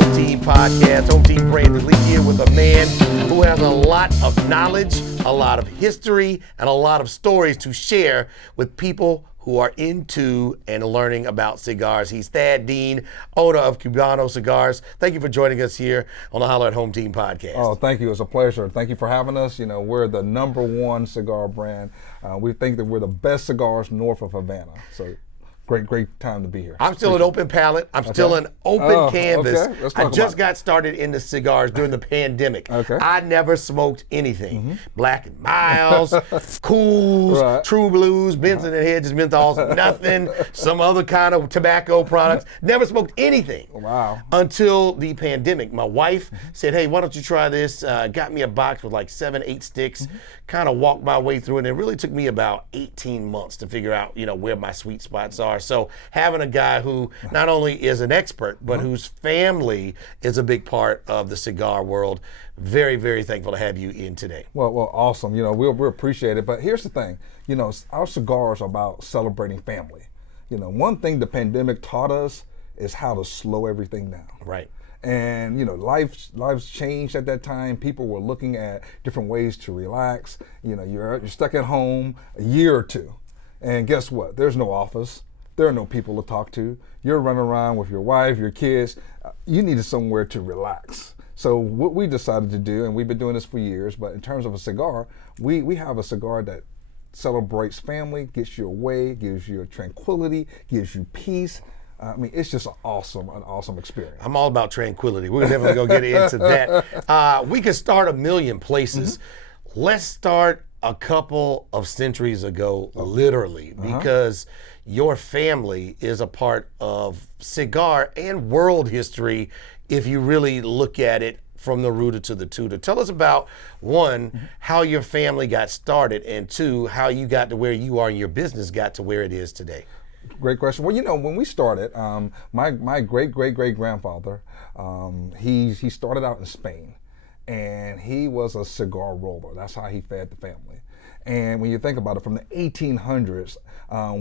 Hometeam podcast. Hometeam Brandon Lee here with a man who has a lot of knowledge, a lot of history, and a lot of stories to share with people who are into and learning about cigars. He's Thad Dean, owner of Cubano Cigars. Thank you for joining us here on the Holler at Hometeam podcast. Oh, thank you. It's a pleasure. Thank you for having us. You know, we're the #1 cigar brand. We think that we're the best cigars north of Havana. So great time to be here. I'm still an open palate. I'm still an open canvas. Okay. Let's talk I just about got started into cigars during the pandemic. Okay. I never smoked anything. Black and Miles, Cools, Right. True Blues, Benson and Hedges, menthols, nothing. Some other kind of tobacco products. Never smoked anything. Wow. Until the pandemic. My wife said, hey, why don't you try this? Got me a box with like 7, 8 sticks. Kind of walked my way through it. And it really took me about 18 months to figure out, where my sweet spots are. So having a guy who not only is an expert, but whose family is a big part of the cigar world, very, very thankful to have you in today. Well, awesome. We appreciate it. But here's the thing. Our cigars are about celebrating family. One thing the pandemic taught us is how to slow everything down. Right. And life's changed at that time. People were looking at different ways to relax. You're stuck at home a year or two, and guess what? There's no office. There are no people to talk to. You're running around with your wife, your kids. You needed somewhere to relax. So what we decided to do, and we've been doing this for years, but in terms of a cigar, we have a cigar that celebrates family, gets you away, gives you tranquility, gives you peace. It's just an awesome experience. I'm all about tranquility. We're definitely going to get into that. We could start a million places. Let's start a couple of centuries ago, literally, because your family is a part of cigar and world history if you really look at it from the rooter to the tutor. Tell us about, one, how your family got started, and two, how you got to where you are and your business got to where it is today. Great question. Well, when we started, my great grandfather, he started out in Spain, and he was a cigar roller. That's how he fed the family. And when you think about it, from the 1800s,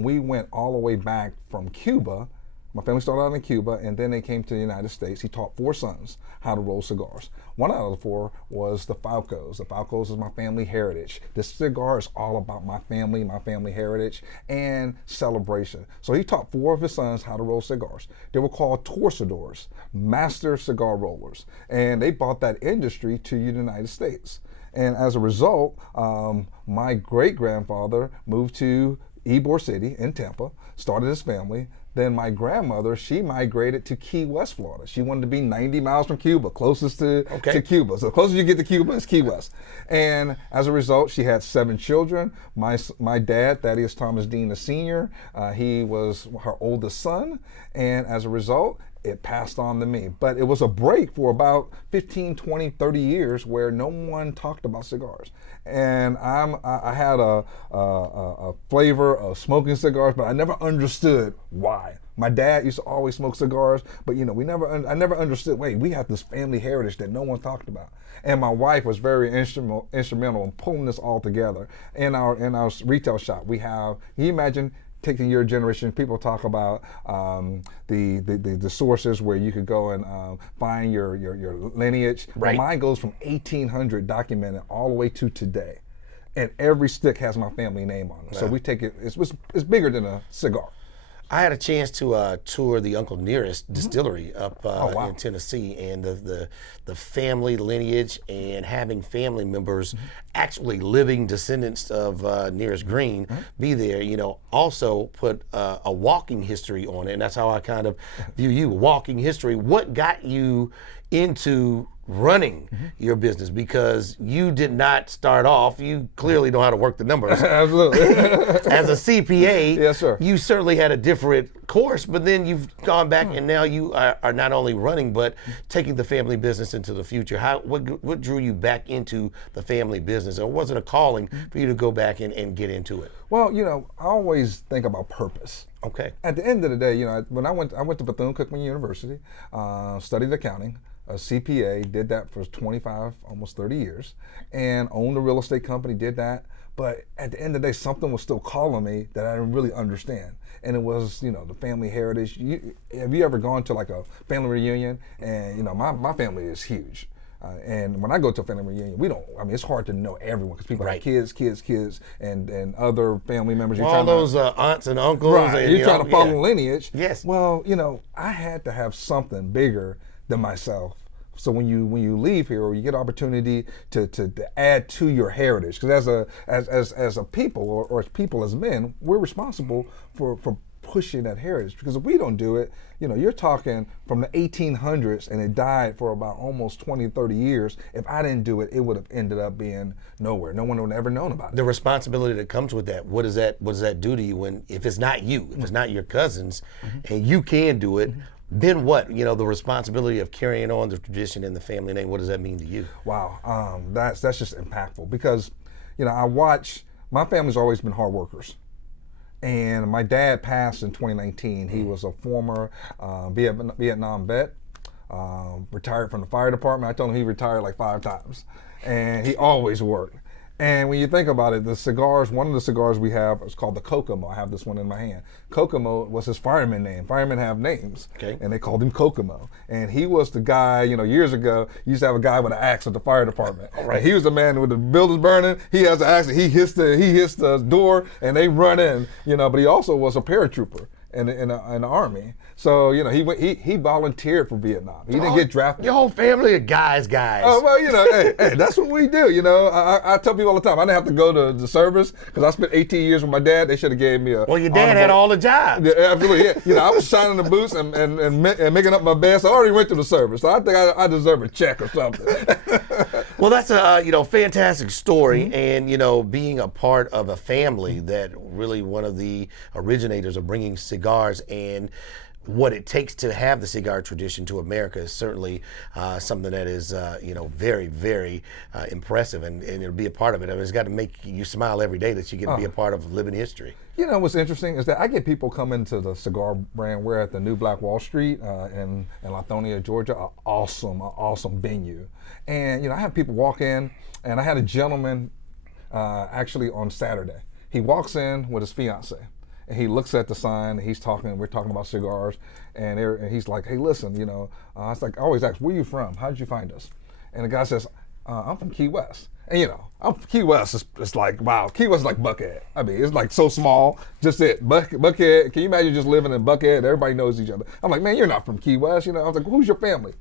we went all the way back from Cuba. My family started out in Cuba, and then they came to the United States. He taught 4 sons how to roll cigars. One out of the 4 was the Falcos. The Falcos is my family heritage. This cigar is all about my family heritage, and celebration. So he taught 4 of his sons how to roll cigars. They were called torcedores, master cigar rollers, and they brought that industry to the United States. And as a result, my great-grandfather moved to Ybor City in Tampa, started his family. Then my grandmother, she migrated to Key West, Florida. She wanted to be 90 miles from Cuba, closest to Cuba. So the closer you get to Cuba is Key West. And as a result, she had 7 children. My dad, Thaddeus Thomas Dean Jr., he was her oldest son. And as a result, it passed on to me. But it was a break for about 15, 20, 30 years where no one talked about cigars. And I had a flavor of smoking cigars, but I never understood why. My dad used to always smoke cigars, but I never understood, wait, we have this family heritage that no one talked about. And my wife was very instrumental in pulling this all together. In our retail shop, we have, can you imagine, taking your generation, people talk about the sources where you could go and find your lineage. Right. Well, mine goes from 1800 documented all the way to today, and every stick has my family name on it. So we take it. It's bigger than a cigar. I had a chance to tour the Uncle Nearest distillery up in Tennessee, and the family lineage and having family members, actually living descendants of Nearest Green, be there, also put a walking history on it, and that's how I kind of view you, walking history. What got you into running your business? Because you did not start off, you clearly know how to work the numbers. Absolutely. As a CPA, yes, sir. You certainly had a different course, but then you've gone back and now you are not only running, but taking the family business into the future. What drew you back into the family business? Or was it a calling for you to go back and get into it? Well, I always think about purpose. Okay. At the end of the day, when I went to Bethune-Cookman University, studied accounting. a CPA, did that for 25, almost 30 years, and owned a real estate company, did that. But at the end of the day, something was still calling me that I didn't really understand. And it was, the family heritage. Have you ever gone to like a family reunion? And, my family is huge. And when I go to a family reunion, it's hard to know everyone because people have kids, and other family members. All those aunts and uncles. Right, and, you're trying to follow lineage. Yes. Well, I had to have something bigger than myself. So when you leave here, or you get an opportunity to add to your heritage, because as a people, or as people, as men, we're responsible for pushing that heritage. Because if we don't do it, you're talking from the 1800s, and it died for about almost 20, 30 years. If I didn't do it, it would have ended up being nowhere. No one would have ever known about it. The responsibility that comes with that, what does that do to you if it's not you, if it's not your cousins, and you can do it? Then what? The responsibility of carrying on the tradition and the family name, what does that mean to you? Wow, that's just impactful, because, my family's always been hard workers. And my dad passed in 2019. He was a former Vietnam vet, retired from the fire department. I told him he retired like 5 times, and he always worked. And when you think about it, one of the cigars we have is called the Kokomo. I have this one in my hand. Kokomo was his fireman name. Firemen have names, and they called him Kokomo. And he was the guy, years ago, you used to have a guy with an axe at the fire department. Right. He was the man with the buildings burning. He has an axe. He hits the door, and they run in. But he also was a paratrooper in the army. So he volunteered for Vietnam. He didn't get drafted. Your whole family of guys. Oh well, hey, that's what we do. I tell people all the time, I didn't have to go to the service because I spent 18 years with my dad. They should have gave me a. Well, your dad had all the jobs. Yeah, absolutely. Yeah. I was shining the boots and making up my bed. So I already went to the service. So I think I deserve a check or something. Well, that's a fantastic story, and being a part of a family that really one of the originators of bringing cigars and what it takes to have the cigar tradition to America is certainly something that is very, very impressive, and it'll be a part of it. it's got to make you smile every day that you get to be a part of living history. What's interesting is that I get people come into the cigar brand. We're at the New Black Wall Street in Lithonia, Georgia, an awesome venue. And I have people walk in, and I had a gentleman actually on Saturday. He walks in with his fiance, and he looks at the sign, and we're talking about cigars, and he's like, hey, listen, I always ask, where you from? How did you find us? And the guy says, I'm from Key West. And I'm from Key West. It's like, wow, Key West is like Buckhead. It's like so small, just it. Buckhead, can you imagine just living in Buckhead? Everybody knows each other. I'm like, man, you're not from Key West. I was like, who's your family?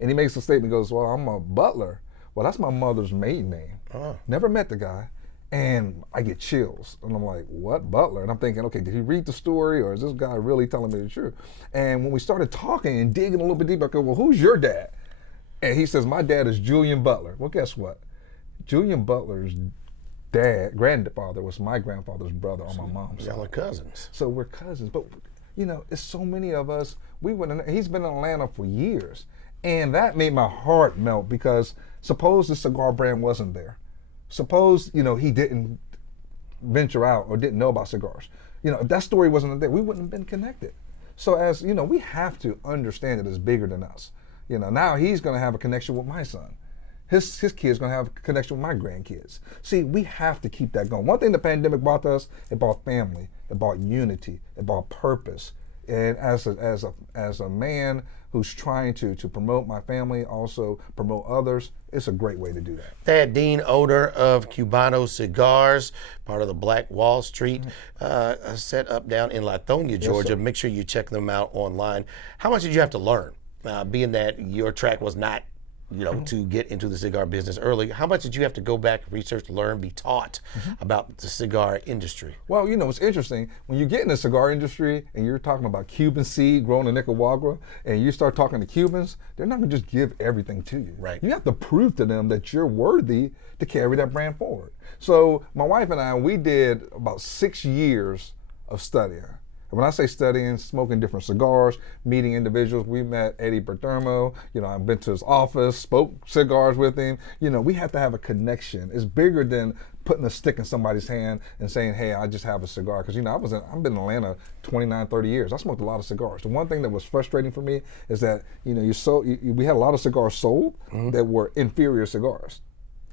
And he makes a statement, goes, well, I'm a butler. Well, that's my mother's maiden name. Never met the guy. And I get chills. And I'm like, what, butler? And I'm thinking, okay, did he read the story, or is this guy really telling me the truth? And when we started talking and digging a little bit deeper, I go, well, who's your dad? And he says, my dad is Julian Butler. Well, guess what? Julian Butler's grandfather was my grandfather's brother on my mom's side. Y'all are cousins. So we're cousins. But, it's so many of us. He's been in Atlanta for years. And that made my heart melt, because suppose the cigar brand wasn't there. Suppose, he didn't venture out or didn't know about cigars. If that story wasn't there, we wouldn't have been connected. So as, we have to understand that it's bigger than us. Now he's going to have a connection with my son. His kid's going to have a connection with my grandkids. See, we have to keep that going. One thing the pandemic brought us, it brought family, it brought unity, it brought purpose. And as a man who's trying to promote my family, also promote others, it's a great way to do that. Thad Dean, owner of Cubano Cigars, part of the Black Wall Street, set up down in Lithonia, Georgia. Yes, make sure you check them out online. How much did you have to learn, being that your track was not to get into the cigar business early? How much did you have to go back, research, learn, be taught about the cigar industry? Well, it's interesting. When you get in the cigar industry and you're talking about Cuban seed grown in Nicaragua, and you start talking to Cubans, they're not going to just give everything to you. Right. You have to prove to them that you're worthy to carry that brand forward. So my wife and I, we did about 6 years of studying. when I say studying, smoking different cigars, meeting individuals. We met Eddie Bertermo. I've been to his office, smoked cigars with him. We have to have a connection. It's bigger than putting a stick in somebody's hand and saying, hey, I just have a cigar. Because, I've been in Atlanta 29, 30 years. I smoked a lot of cigars. The one thing that was frustrating for me is that, we had a lot of cigars sold that were inferior cigars.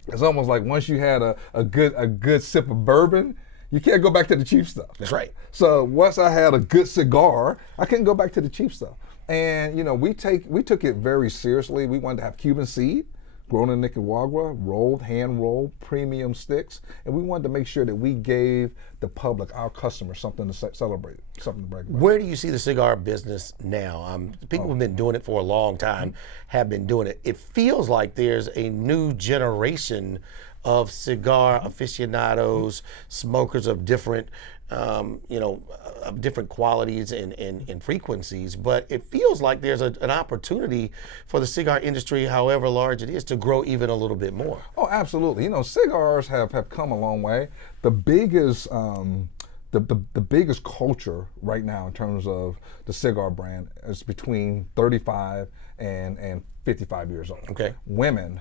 It's almost like once you had a good sip of bourbon, you can't go back to the cheap stuff. That's right. So once I had a good cigar, I couldn't go back to the cheap stuff. And we took it very seriously. We wanted to have Cuban seed, grown in Nicaragua, hand rolled, premium sticks, and we wanted to make sure that we gave the public, our customers, something to celebrate, something to brag about. Where do you see the cigar business now? People have been doing it for a long time, have been doing it. It feels like there's a new generation of cigar aficionados, smokers of different of different qualities and frequencies, but it feels like there's an opportunity for the cigar industry, however large it is, to grow even a little bit more. Oh, absolutely. Cigars have come a long way. The biggest the biggest culture right now in terms of the cigar brand is between 35 and 55 years old. Okay. Women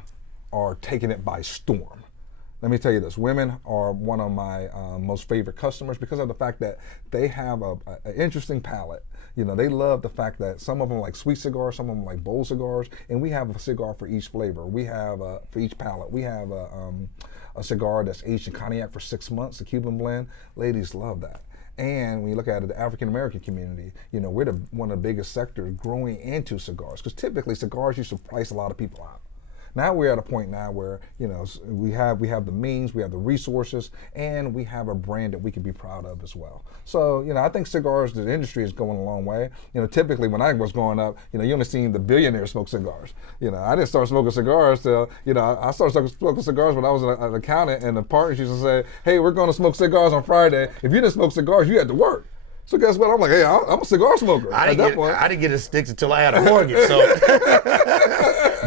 are taking it by storm. Let me tell you this, women are one of my most favorite customers because of the fact that they have an interesting palate. They love the fact that some of them like sweet cigars, some of them like bold cigars, and we have a cigar for each flavor. We have, for each palate, we have a cigar that's aged in cognac for 6 months, the Cuban Blend. Ladies love that. And when you look at it, the African-American community, we're one of the biggest sectors growing into cigars, because typically cigars used to price a lot of people out. Now we're at a point now where, we have the means, we have the resources, and we have a brand that we can be proud of as well. So, I think cigars, the industry is going a long way. Typically when I was growing up, you only seen the billionaires smoke cigars. I didn't start smoking cigars till, I started smoking cigars when I was an accountant, and the partners used to say, hey, we're going to smoke cigars on Friday. If you didn't smoke cigars, you had to work. So guess what? I'm like, hey, I'm a cigar smoker. I didn't get a sticks until I had a mortgage, so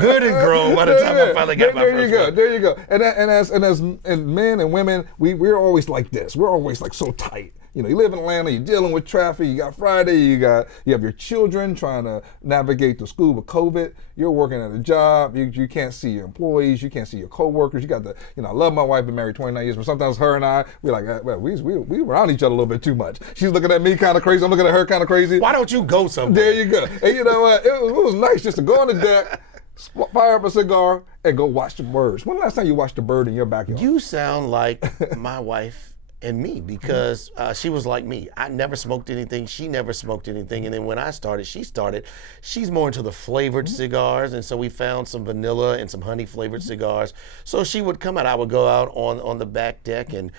good and grown by the time I finally got my first one. There you go. And as men and women, we're always like this. We're always like so tight. You live in Atlanta, you're dealing with traffic, you got Friday, you have your children trying to navigate through school with COVID, you're working at a job, you can't see your employees, you can't see your coworkers, you got I love my wife, been married 29 years, but sometimes her and I, we're like, well, we around each other a little bit too much. She's looking at me kind of crazy, I'm looking at her kind of crazy. Why don't you go somewhere? There you go. And you know what, it was nice just to go on the deck, fire up a cigar, and go watch the birds. When the last time you watched a bird in your backyard? You sound like my wife and me, because she was like me. I never smoked anything. She never smoked anything. And then when I started, she started. She's more into the flavored cigars, and so we found some vanilla and some honey flavored cigars. So she would come out. I would go out on the back deck and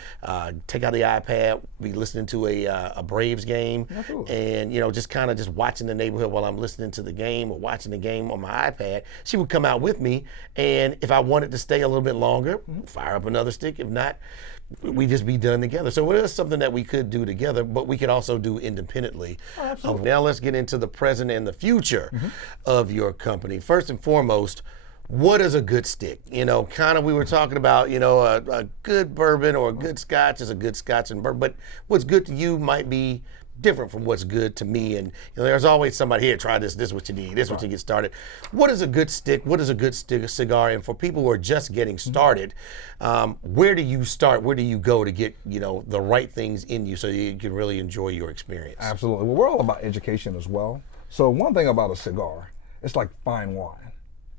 take out the iPad, be listening to a Braves game, and just kind of just watching the neighborhood while I'm listening to the game or watching the game on my iPad. She would come out with me, and if I wanted to stay a little bit longer, fire up another stick. If not, we just be done together. So it is something that we could do together, but we could also do independently. Oh, absolutely. Now let's get into the present and the future of your company. First and foremost, what is a good stick? Kind of we were talking about, a good bourbon or a good scotch is a good scotch and bourbon, but what's good to you might be different from what's good to me. And there's always somebody here, try this is what you need, this is what you get started. What is a good stick? What is a good cigar? And for people who are just getting started, where do you start? Where do you go to get the right things in you so you can really enjoy your experience? Absolutely. Well, we're all about education as well. So one thing about a cigar, it's like fine wine.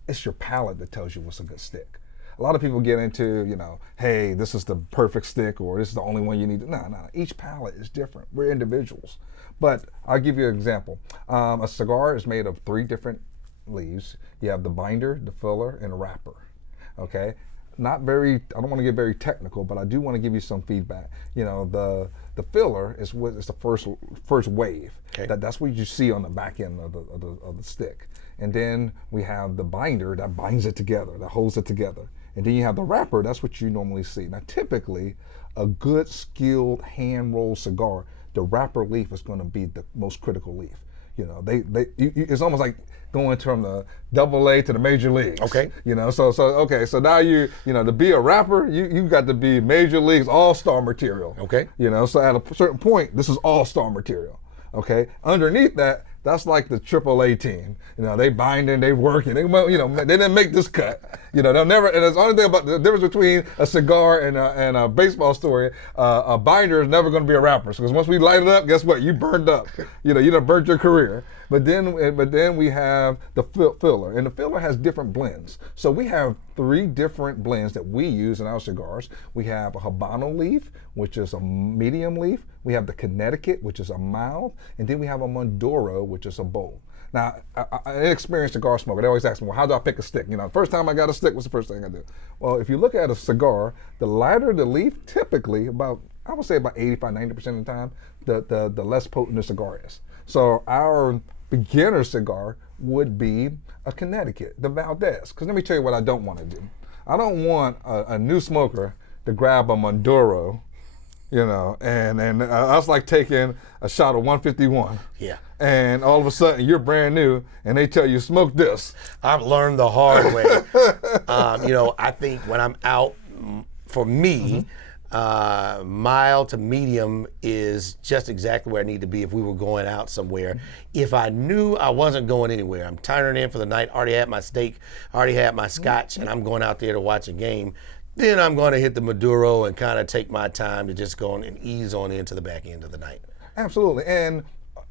It's your palate that tells you what's a good stick. A lot of people get into, hey, this is the perfect stick, or this is the only one you need. No. Each palate is different. We're individuals. But I'll give you an example. A cigar is made of 3 different leaves. You have the binder, the filler, and the wrapper. Okay? I don't want to get very technical, but I do want to give you some feedback. The filler is the first wave. Okay. That's what you see on the back end of the stick. And then we have the binder that binds it together, that holds it together. And then you have the wrapper, that's what you normally see. Now typically, a good skilled hand-rolled cigar, the wrapper leaf is going to be the most critical leaf. It's almost like going from the AA to the major leagues. Okay. So now to be a rapper, you got to be major leagues all-star material. Okay. So at a certain point, this is all-star material. Okay, underneath that, that's like the AAA team. They binding, they working. They didn't make this cut. They'll never. And the only thing about the difference between a cigar and a baseball story, a binder is never going to be a wrapper. Because once we light it up, guess what? You burned up. You done burnt your career. But then we have the filler, and the filler has different blends. So we have 3 different blends that we use in our cigars. We have a Habano leaf, which is a medium leaf. We have the Connecticut, which is a mild, and then we have a Maduro, which is a bold. Now, an experienced cigar smoker, they always ask me, well, how do I pick a stick? First time I got a stick, what's the first thing I do? Well, if you look at a cigar, the lighter the leaf, typically I would say about 85, 90% of the time, the less potent the cigar is. So our beginner cigar would be a Connecticut, the Valdez. Because let me tell you what I don't want to do. I don't want a new smoker to grab a Maduro, and that's like taking a shot of 151. Yeah. And all of a sudden you're brand new and they tell you smoke this. I've learned the hard way. I think when I'm out, for me, mild to medium is just exactly where I need to be if we were going out somewhere. If I knew I wasn't going anywhere, I'm turning in for the night, already had my steak, already had my scotch, and I'm going out there to watch a game, then I'm going to hit the Maduro and kind of take my time to just go on and ease on into the back end of the night. Absolutely. And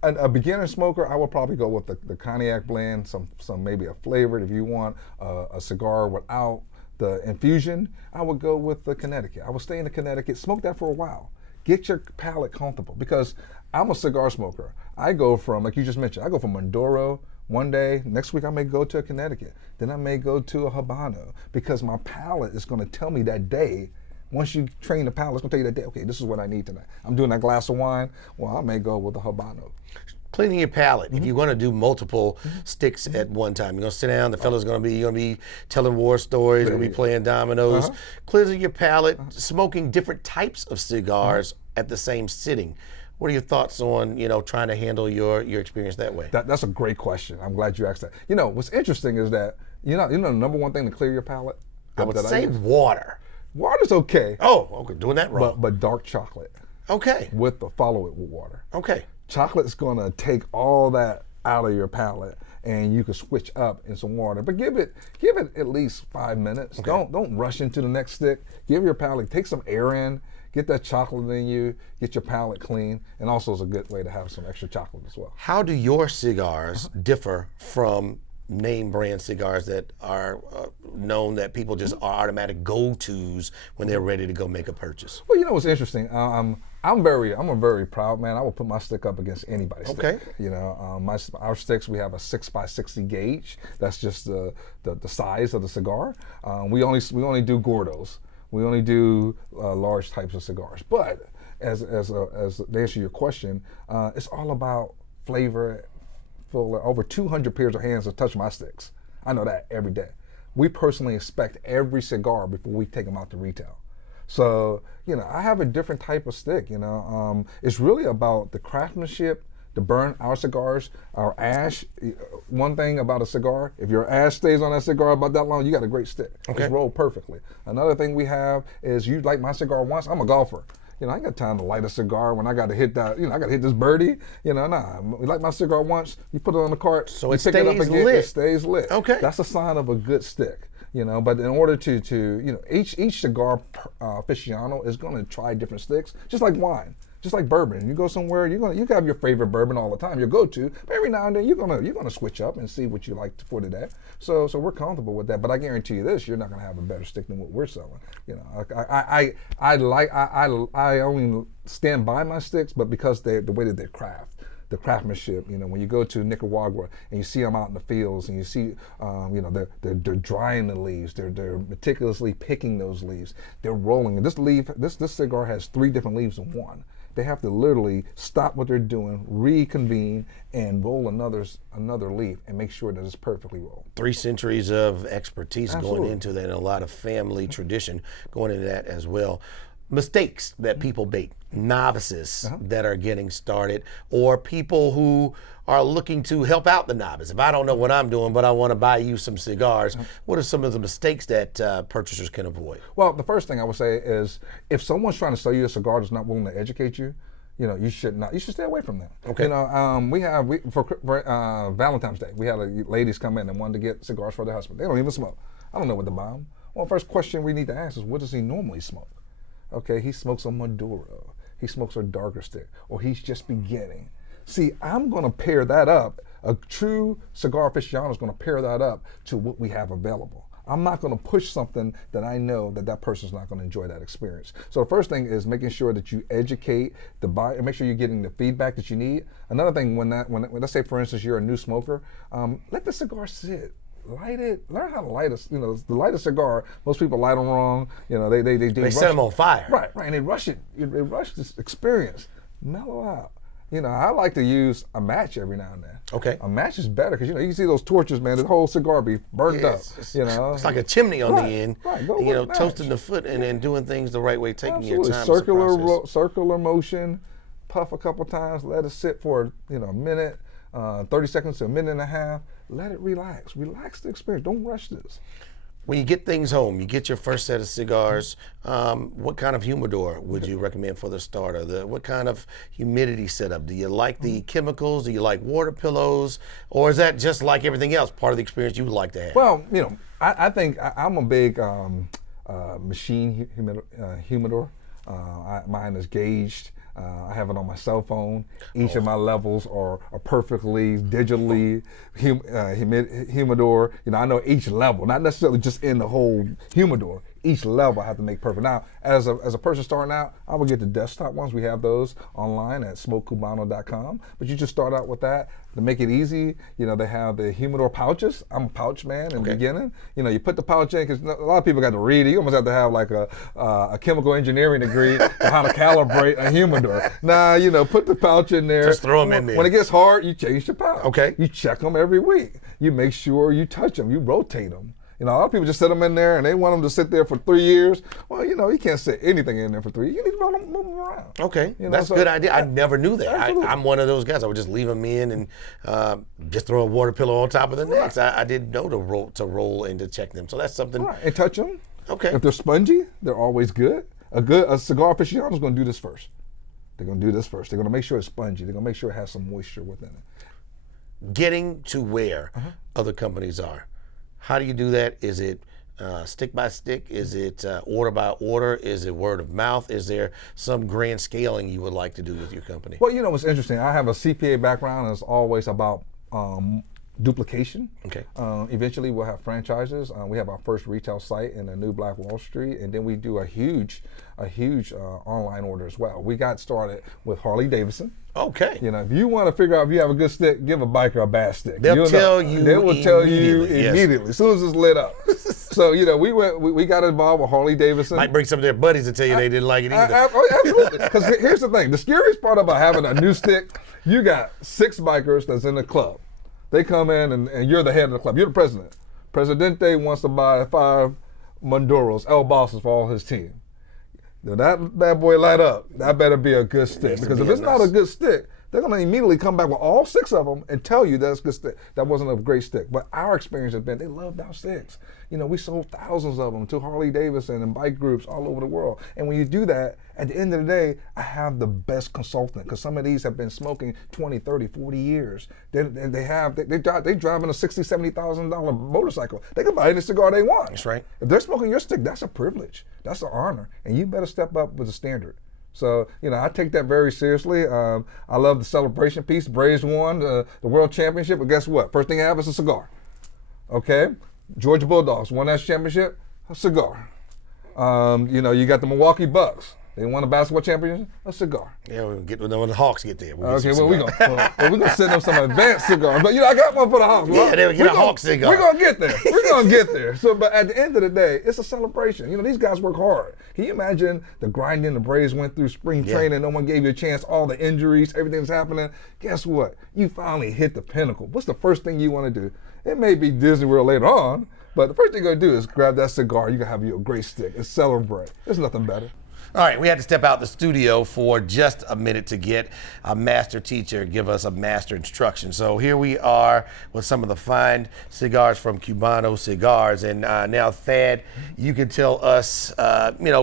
a beginner smoker, I would probably go with the cognac blend, some maybe a flavored if you want, a cigar without the infusion. I would go with the Connecticut. I would stay in the Connecticut, smoke that for a while. Get your palate comfortable, because I'm a cigar smoker. I go from, like you just mentioned, I go from Maduro one day, next week I may go to a Connecticut, then I may go to a Habano, because my palate is going to tell me that day. Once you train the palate, it's going to tell you that day, okay, this is what I need tonight. I'm doing that glass of wine, well, I may go with a Habano. Cleaning your palate. If you're going to do multiple sticks at one time, you're going to sit down, the fellow's going to be telling war stories, going to be playing dominoes. Cleansing your palate, smoking different types of cigars at the same sitting. What are your thoughts on, trying to handle your experience that way? That's a great question. I'm glad you asked that. What's interesting is that, the number one thing to clear your palate? I would say water. Water's okay. Oh, okay, doing that wrong. But dark chocolate. Okay. Follow it with water. Okay. Chocolate's gonna take all that out of your palate, and you can switch up in some water. But give it at least 5 minutes. Okay. Don't rush into the next stick. Give your palate, take some air in, get that chocolate in you, get your palate clean, and also is a good way to have some extra chocolate as well. How do your cigars differ from name brand cigars that are known that people just are automatic go-tos when they're ready to go make a purchase? Well, what's interesting, I'm a very proud man. I will put my stick up against anybody's stick. Our sticks, we have a 6x60 gauge. That's just the size of the cigar. We only do Gordos. We only do large types of cigars. But as to answer your question, it's all about flavor. Over 200 pairs of hands to touch my sticks. I know that every day. We personally inspect every cigar before we take them out to retail. So, I have a different type of stick, It's really about the craftsmanship, the burn. Our cigars, our ash, one thing about a cigar, if your ash stays on that cigar about that long, you got a great stick. Okay. It's rolled perfectly. Another thing we have is, you like my cigar once, I'm a golfer. I ain't got time to light a cigar when I got to hit that, I got to hit this birdie. You like my cigar once, you put it on the cart, so you it pick it up again, lit. It stays lit. Okay. That's a sign of a good stick. But in order to each cigar aficionado is going to try different sticks, just like wine, just like bourbon. You go somewhere, you have your favorite bourbon all the time, your go-to, but every now and then you're gonna switch up and see what you like for today. So we're comfortable with that. But I guarantee you this: you're not gonna have a better stick than what we're selling. I only stand by my sticks, but because the way that they're the craftsmanship, when you go to Nicaragua and you see them out in the fields and you see, they're drying the leaves, they're meticulously picking those leaves, they're rolling. And this cigar has 3 different leaves in one. They have to literally stop what they're doing, reconvene, and roll another leaf and make sure that it's perfectly rolled. 3 centuries of expertise Absolutely. Going into that, and a lot of family tradition going into that as well. Mistakes that people make, novices that are getting started, or people who are looking to help out the novice. If I don't know what I'm doing, but I want to buy you some cigars, what are some of the mistakes that purchasers can avoid? Well, the first thing I would say is, if someone's trying to sell you a cigar that's not willing to educate you, you should not. You should stay away from them. Okay. For Valentine's Day, we had ladies come in and wanted to get cigars for their husband. They don't even smoke. I don't know what to buy them. Well, first question we need to ask is, what does he normally smoke? Okay, he smokes a Maduro. He smokes a darker stick, or he's just beginning. See, I'm going to pair that up. A true cigar aficionado is going to pair that up to what we have available. I'm not going to push something that I know that person's not going to enjoy that experience. So the first thing is making sure that you educate the buyer, and make sure you're getting the feedback that you need. Another thing, when let's say for instance you're a new smoker, let the cigar sit. Light it. Learn how to light a. To light a cigar. Most people light them wrong. They set them on fire. Right, and they rush it. They rush this experience. Mellow out. I like to use a match every now and then. Okay. A match is better because you can see those torches, man. The whole cigar be burned up. It's like a chimney on the end. Right. Go toasting the foot and then doing things the right way, taking your time. Circular motion. Puff a couple times. Let it sit for a minute, 30 seconds to a minute and a half. Let it relax. Relax the experience. Don't rush this. When you get things home, you get your first set of cigars, what kind of humidor would you recommend for the starter? What kind of humidity setup? Do you like the chemicals? Do you like water pillows? Or is that just like everything else, part of the experience you would like to have? Well, I think I'm a big machine humidor. Mine is gauged. I have it on my cell phone. Each of my levels are perfectly digitally humidor. I know each level, not necessarily just in the whole humidor. Each level I have to make perfect. Now, as a person starting out, I would get the desktop ones. We have those online at smokecubano.com. But you just start out with that to make it easy. They have the humidor pouches. I'm a pouch man in the beginning. You put the pouch in because a lot of people got to read it. You almost have to have like a chemical engineering degree on how to calibrate a humidor. Now, put the pouch in there. Just throw them in there. When it gets hard, you change the pouch. Okay. You check them every week. You make sure you touch them. You rotate them. A lot of people just set them in there and they want them to sit there for 3 years. Well, you can't set anything in there for 3 years. You need to move them around. Okay, that's a good idea. I never knew that. I'm one of those guys. I would just leave them in and just throw a water pillow on top of the next. I didn't know to roll and to check them. So that's something. Right. And touch them. Okay. If they're spongy, they're always good. A cigar aficionado is going to do this first. They're going to do this first. They're going to make sure it's spongy. They're going to make sure it has some moisture within it. Getting to where other companies are. How do you do that? Is it stick by stick? Is it order by order? Is it word of mouth? Is there some grand scaling you would like to do with your company? Well, what's interesting, I have a CPA background, and it's always about duplication. Okay. Eventually we'll have franchises. We have our first retail site in the new Black Wall Street, and then we do a huge online order as well. We got started with Harley Davidson. Okay. If you want to figure out if you have a good stick, give a biker a bad stick. They will tell you immediately, as soon as it's lit up. So, we got involved with Harley Davidson. Might bring some of their buddies to tell you they didn't like it either. Absolutely. Because here's the thing. The scariest part about having a new stick, you got 6 bikers that's in the club. They come in and you're the head of the club. You're the president. Presidente wants to buy 5 Maduros, El Bosses for all his team. Now that bad boy light up. That better be a good stick. Because if it's not a good stick, they're going to immediately come back with all 6 of them and tell you that's a good stick. That wasn't a great stick. But our experience has been they loved our sticks. We sold thousands of them to Harley Davidson and bike groups all over the world. And when you do that, at the end of the day, I have the best consultant because some of these have been smoking 20, 30, 40 years. They driving a $60,000, $70,000 motorcycle. They can buy any cigar they want. That's right. If they're smoking your stick, that's a privilege. That's an honor. And you better step up with the standard. So, I take that very seriously. I love the celebration piece. Braves won the World Championship, but guess what? First thing I have is a cigar. Okay? Georgia Bulldogs won that championship, a cigar. You got the Milwaukee Bucks. They won a basketball championship, a cigar. Yeah, we'll get when the Hawks get there. We're gonna send them some advanced cigars. But I got one for the Hawks. Yeah, they'll get a Hawk cigar. We're gonna get there. We're gonna get there. So, but at the end of the day, it's a celebration. These guys work hard. Can you imagine the grinding the Braves went through spring training? No one gave you a chance. All the injuries, everything's happening. Guess what? You finally hit the pinnacle. What's the first thing you want to do? It may be Disney World later on, but the first thing you're gonna do is grab that cigar. You're gonna have you a great stick and celebrate. There's nothing better. All right, we had to step out the studio for just a minute to get a master teacher give us a master instruction. So here we are with some of the fine cigars from Cubano Cigars. And now, Thad, you can tell us,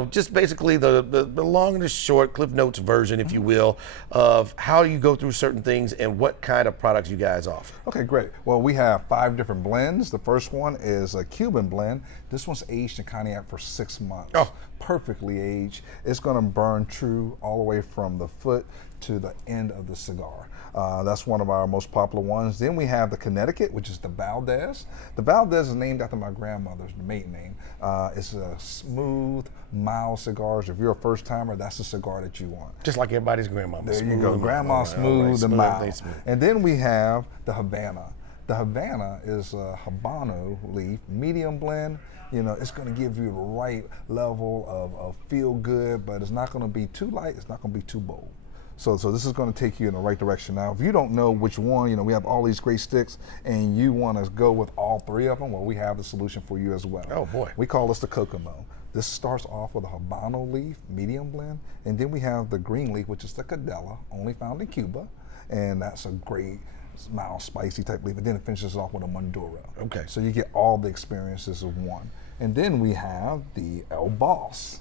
just basically the long and the short, Cliff Notes version, if you will, of how you go through certain things and what kind of products you guys offer. Okay, great. Well, we have 5 different blends. The first one is a Cuban blend. This one's aged in cognac for 6 months. Oh. Perfectly aged. It's going to burn true all the way from the foot to the end of the cigar. That's one of our most popular ones. Then we have the Connecticut, which is the Valdez. The Valdez is named after my grandmother's maiden name. It's a smooth, mild cigars. If you're a first timer, that's the cigar that you want. Just like everybody's grandma. There you go. Grandma smooth and mild. And then we have the Havana. The Havana is a Habano leaf, medium blend. It's going to give you the right level of feel good, but it's not going to be too light. It's not going to be too bold. So this is going to take you in the right direction. Now, if you don't know which one, we have all these great sticks, and you want to go with all 3 of them, well, we have the solution for you as well. Oh, boy. We call this the Kokomo. This starts off with a Habano leaf, medium blend, and then we have the green leaf, which is the Cadela, only found in Cuba, and that's a great mild, spicy type leaf, and then it finishes off with a Maduro. Okay. So you get all the experiences of one. And then we have the El Boss.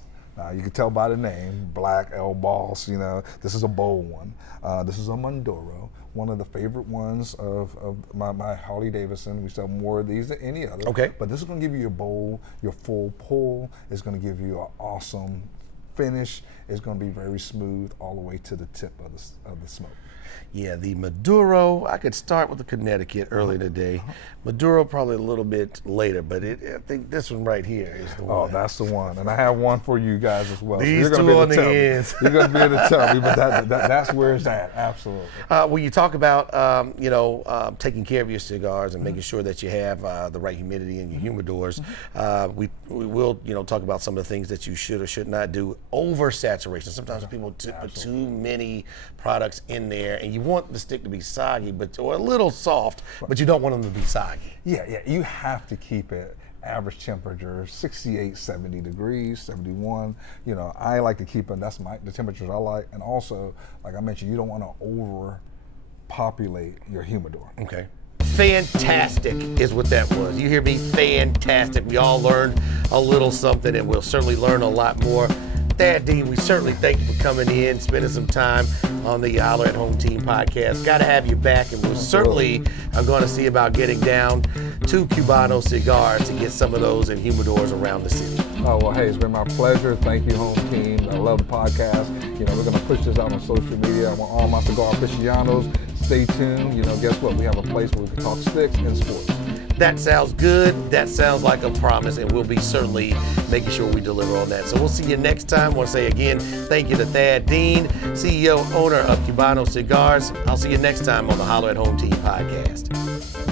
You can tell by the name, Black El Boss, this is a bold one. This is a Maduro, one of the favorite ones of my Harley Davidson. We sell more of these than any other. Okay. But this is going to give you your bold, your full pull. It's going to give you an awesome finish. It's going to be very smooth all the way to the tip of the smoke. Yeah, the Maduro, I could start with the Connecticut early today. Maduro probably a little bit later, but I think this one right here is the one. Oh, that's the one. And I have one for you guys as well. These so two on the ends. You're going to be able to tell me, but that's where it's at, absolutely. When you talk about, taking care of your cigars and making sure that you have the right humidity in your humidors, we will, talk about some of the things that you should or should not do. Oversaturation. Sometimes people put too many products in there, and you want the stick to be soggy, or a little soft, but you don't want them to be soggy. Yeah, you have to keep it average temperature, 68, 70 degrees, 71. I like to keep it, that's the temperatures I like. And also, like I mentioned, you don't want to overpopulate your humidor. Okay. Fantastic is what that was. You hear me? Fantastic. We all learned a little something, and we'll certainly learn a lot more. Thad Dean, we certainly thank you for coming in, spending some time on the Holler at Hometeam podcast. Got to have you back, and we're certainly going to see about getting down to Cubano Cigars to get some of those in humidors around the city. Oh, well, hey, it's been my pleasure. Thank you, Hometeam. I love the podcast. We're going to push this out on social media. I want all my cigar aficionados, stay tuned. Guess what? We have a place where we can talk sticks and sports. That sounds good. That sounds like a promise, and we'll be certainly making sure we deliver on that. So we'll see you next time. I want to say again, thank you to Thad Dean, CEO, owner of Cubano Cigars. I'll see you next time on the Holler at Hometeam podcast.